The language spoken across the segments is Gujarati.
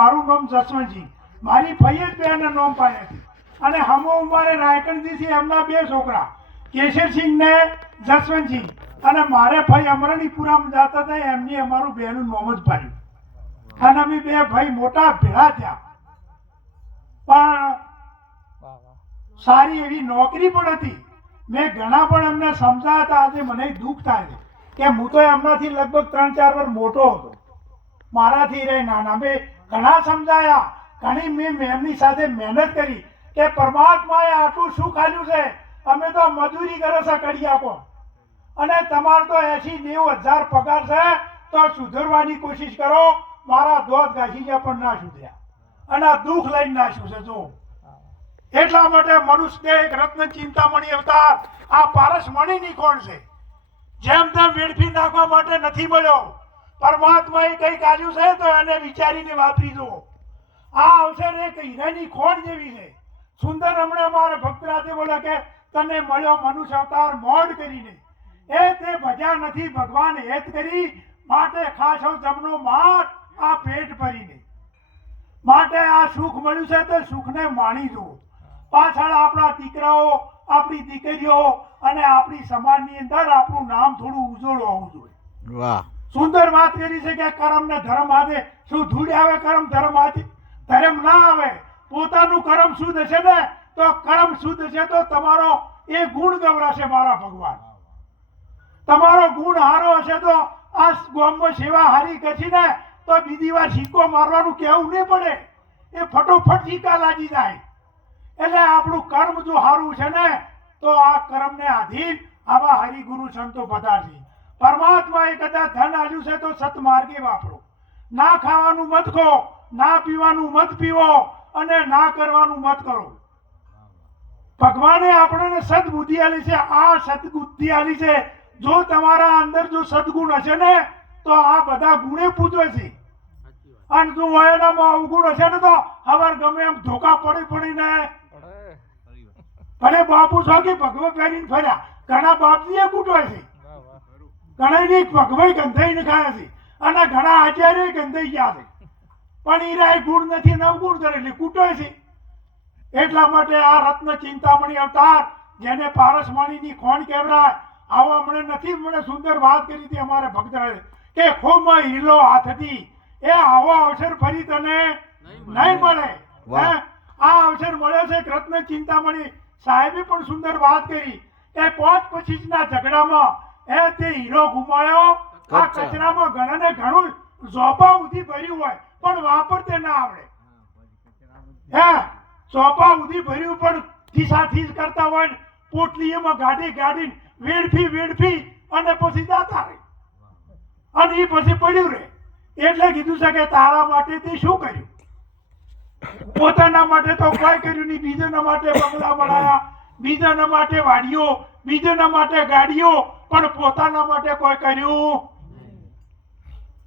મારું નામ જસવંતજી. મારી ફઈએ જ બેના નામ પાડ્યા છે અને હમો ઉંમારે રાયકણજીથી એમના બે છોકરા કેશરસિંહ ને જસવંતસિંહ અને મારે ભાઈ અમરણીપુરામાં જતા હતા, એમની અમારું બેનું નામ જ પાડ્યું. અને અમે બે ભાઈ મોટા ભેળા થયા. પણ સારી એવી નોકરી પણ હતી. મેં ઘણા પણ એમને સમજાયા હતા, આજે મને દુઃખ થાય છે. કે હું તો એમનાથી લગભગ ત્રણ ચાર વર્ષ મોટો હતો. મારાથી રહે નાના. મેં ઘણા સમજાયા. ઘણી મેં, એમની સાથે મહેનત કરી કે પરમાત્માએ આટલું શું ખાલ્યું છે? અમે તો મજૂરી કરો છો કરી આપો અને તમારે તો એસી નેવું હજાર પગાર છે, તો સુધરવાની કોશિશ કરો. મારા દોધ ઘાસી ગયા પણ ના સુધર્યા. અને આ દુઃખ લઈને નાખ્યું છે જો એટલા માટે મનુષ્ય એક રત્ન, ચિંતામણી અવતાર, આ પારસ મણીની કોણ છે? જેમ તેમ વેડફી નાખવા માટે નથી મળ્યો. પરમાત્માએ કંઈક કાઢ્યું છે તો એને વિચારીને વાપરી જુઓ. આ અવસર એક હીરાની ખોટ જેવી છે. સુંદર હમણાં મારે ભક્તરાજે બોલે કે, તને મળ્યો મનુષ્ય અવતાર મોડ કરીને. એ તે ભજા નથી, ભગવાન હેત કરી માટે ખાશો જમનો માટ આ પેટ ભરીને. માટે આ સુખ મળ્યું છે તે સુખને માણી જુઓ. પાછળ આપણા દીકરાઓ, આપણી દીકરીઓ અને આપણી સમાજની અંદર આપણું નામ થોડું ઉજળું હોવું જોઈએ. વાહ. સુંદર વાત કરી છે કે કર્મ ને ધર્મ હાથે શું ધૂળ આવે? કર્મ ધર્મ હાથે ધર્મ ના આવે. પોતાનું કર્મ શુદ્ધ છે ને, તો કર્મ શુદ્ધ છે તો તમારો એ ગુણ ગવરાશે મારા ભગવાન. તમારો ગુણ હારો હશે તો આ ગામમાં સેવા હારી કરશી ને, તો બીજી વાર સિક્કો મારવાનું કહેવું નહીં પડે. એ ફટોફટ સિક્કા લાગી જાય. એટલે આપણું કર્મ જો સારું છે ને, તો આ કર્મને આધીન આવા હરિગુરુ સંતો બધા છે પરમાત્માએ કદાચ ધન આલ્યું છે તો સતમાર્ગે વાપરો. ના ખાવાનું મત ખો ના પીવાનું મત પીવો અને ના કરવાનું મત કરો. ભગવાને આપણને સદબુદ્ધિ આલી છે આ સદબુદ્ધિ આલી છે. જો તમારા અંદર જો સદગુણ હશે ને તો આ બધા ગુણે પૂજવે છે. અને જો એનામાં અવગુણ હશે ને તો હવાર ગમે એમ ધોકા પડી પડીને. ભલે બાપુ છો કે ભગવત પહેરીને ફર્યા ઘણા બાપજીએ કૂટવે છે. ઘણાની ગંધાઈ ને ખાયા છે. અને ઘણા આચાર્ય ગંધાઈ ગયા છે. પણ ઈરાય ગુણ નથી નવગુણ કરે એટલે કૂટે છે. એટલા માટે આ રત્ન ચિંતામણી અવતાર જેને પારસવાણીની ખોણ કહેવરાય આવો મને નથી મને સુંદર વાત કરી હતી અમારે ભક્તરાજે કે ખોમાં હીલો હાથથી એ આવો અવસર ફરી તને નહીં મળે. આ અવસર મળ્યો છે રત્ન ચિંતામણી સાહેબે પણ સુંદર વાત કરી. કે પાંચ પચીસના ઝઘડામાં એ તે હીરો ગુમાયો. આ કચરામાં ઘણાને ઘણું ઝોપા ઉધી ભર્યું હોય પણ વાપરતે ના આવડે. હે ઝોપા ઉધી ભર્યું પણ થીસાથી જ કરતા હોય ને પોટલીઓમાં ગાડી ગાડી વેડફી વેડફી અને પછી જાતા રહે. અને એ પછી પડ્યું રહે. એટલે કીધું છે કે તારા માટે તે શું કર્યું? પોતાના માટે તો કોઈ કર્યું નહીં. બીજાના માટે બંગલા બનાવ્યા બીજાના માટે વાડીઓ બીજાના માટે ગાડીઓ પણ પોતાના માટે કોઈ કર્યું?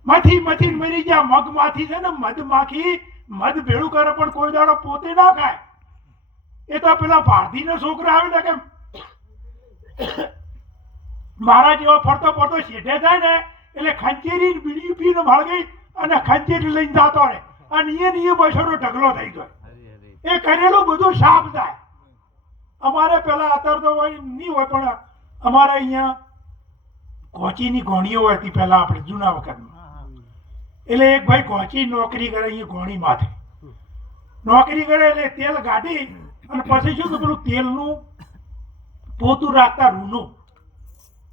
મથી મથી મરી ગયા મગમાંથી છે ને મધ માખી મધ ભેળું કરે પણ કોઈ દાડો પોતે ના ખાય. એ તો પેલા ભારતીના છોકરા આવે ને કેમ? મારા જેવો ફરતો ફરતો શેઠે થાય ને એટલે ખંચેરી બીડી પીને ભાળગી અને ખંચેરી લઈને જતો રહે. અને એ નિયમ એ ઢગલો થઈ ગયો. એ કરેલું બધું સાફ થાય. અમારે પેલા અત્યારે તો હોય નહીં હોય, પણ અમારે અહીંયા કોચીની ગોણીઓ હોય હતી પેલા આપણે જૂના વખતમાં. એટલે એક ભાઈ કોચી નોકરી કરે, અહીંયા ગોણી માથે. નોકરી કરે એટલે તેલ ગાઢી અને પછી શું પેલું તેલનું પોતું રાખતા રૂનું.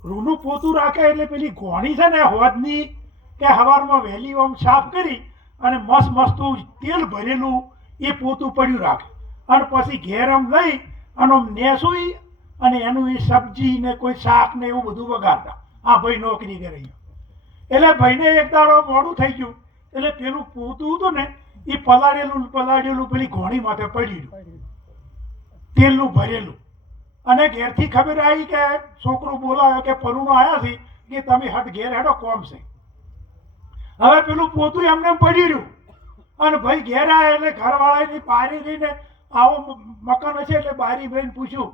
રૂનું પોતું રાખે એટલે પેલી ગોણી છે ને હોદની કે હવારમાં વહેલી આમ સાફ કરી અને મસ્ત મસ્તું તેલ ભરેલું એ પોતું પડ્યું રાખે. અને પછી ઘેર આમ લઈ અને નેસુઈ અને એનું એ સબ્જી ને કોઈ શાક ને એવું બધું વગાડતા. આ ભાઈ નોકરી કરે. એટલે ભાઈને એક દાડો મોડું થઈ ગયું. એટલે પેલું પોતું હતું ને, એ પલાળેલું પલાળેલું પેલી ઘોડી માથે પડી ગયું તેલનું ભરેલું. અને ઘેરથી ખબર આવી કે છોકરો બોલાવ્યો કે પરુણો આવ્યા છે, કે તમે હટ ઘેર હેડો, કોમ છે. હવે પેલું પોતું એમને એમ પડી રહ્યું. અને ભાઈ ઘેર આવ્યા એટલે ઘરવાળાની પારી રહીને આવો મકાન હશે એટલે બારી બહેન પૂછ્યું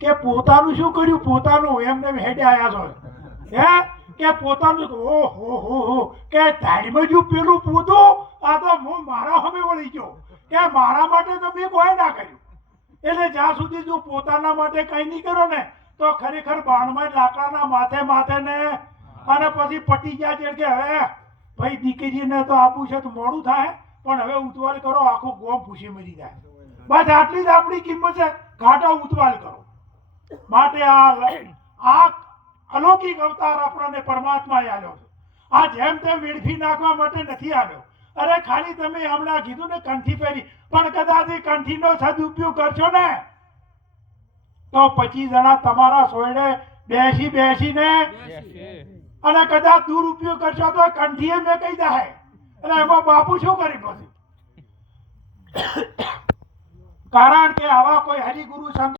કે પોતાનું શું કર્યું? પોતાનું. એમને એમ હેડે આવ્યા છો. હે? કે પોતાનું ઓ હો હો હો. કે તારીમાં જો પેલું પોતું આ તો હું મારા કે મારા માટે તો મેં કોઈ ના કર્યું. એટલે જ્યાં સુધી જો પોતાના માટે કંઈ નહીં કરો ને, તો ખરેખર બાણમાં લાકડાના માથે માથે ને, અને પછી પટી ગયા છે કે હવે ભાઈ દીકરીને તો આપું છે તો મોડું થાય, પણ હવે ઉતવાલ કરો, આખું ગોમ ભૂસી મરી જાય. બસ આટલી જ આપણી કિંમત છે, ઘાટો ઉતવાલ કરો. માટે આ આ અલૌકિક અવતાર આપણને પરમાત્માએ આવ્યો છે. આ જેમ તેમ વેડફી નાખવા માટે નથી આવ્યો. અરે ખાલી તમે હમણાં કીધું ને કંઠી પહેરી, પણ કદાચ એ કંઠીનો સદુપયોગ કરશો ને? તો પચીસ જણા તમારા સોયડે બેસી બેસીને અને કદાચ દુરુપયોગ કરશો તો કંઠીએ મેં કહી દે અને એમાં બાપુ શું કરી પછી કારણ કે આવા કોઈ હરિગુરુ સંત